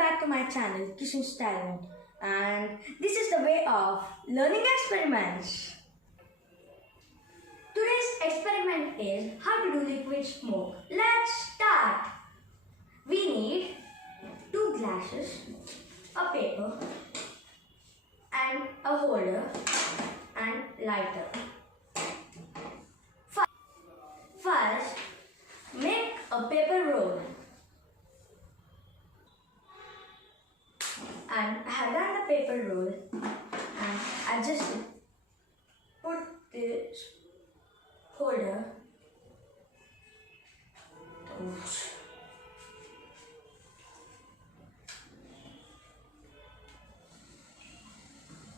back to my channel Kishan's Talent, and this is the way of learning experiments. Today's experiment is how to do liquid smoke. Let's start. We need 2 glasses, a paper and a holder and lighter. First, make a paper roll. And I have done the paper roll and I just put this holder. Oops.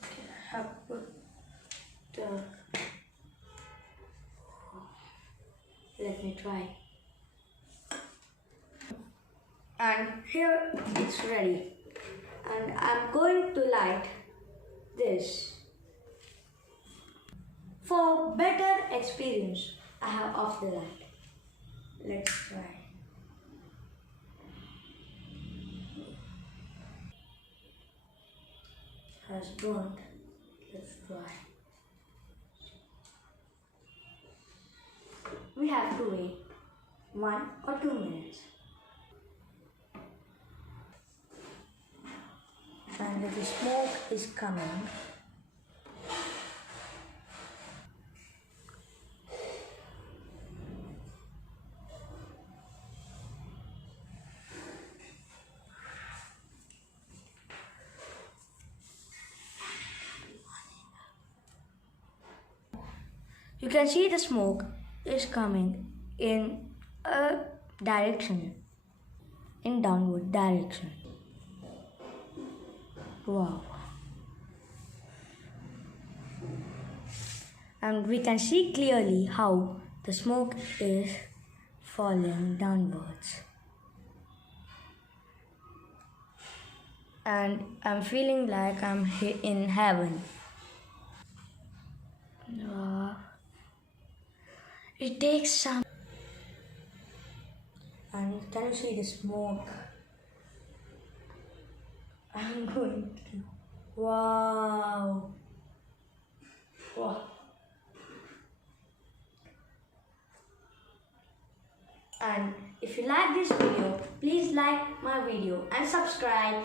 I have put the. Let me try. And here it's ready. And I'm going to light this. For better experience, I have off the light. Let's try. Has burnt. Let's try. We have to wait 1 or 2 minutes. And the smoke is coming. You can see the smoke is coming in a direction, in downward direction. Wow. And we can see clearly how the smoke is falling downwards. And I'm feeling like I'm in heaven. It takes some. And can you see the smoke? I'm going to. Wow. Wow. And if you like this video, please like my video and subscribe.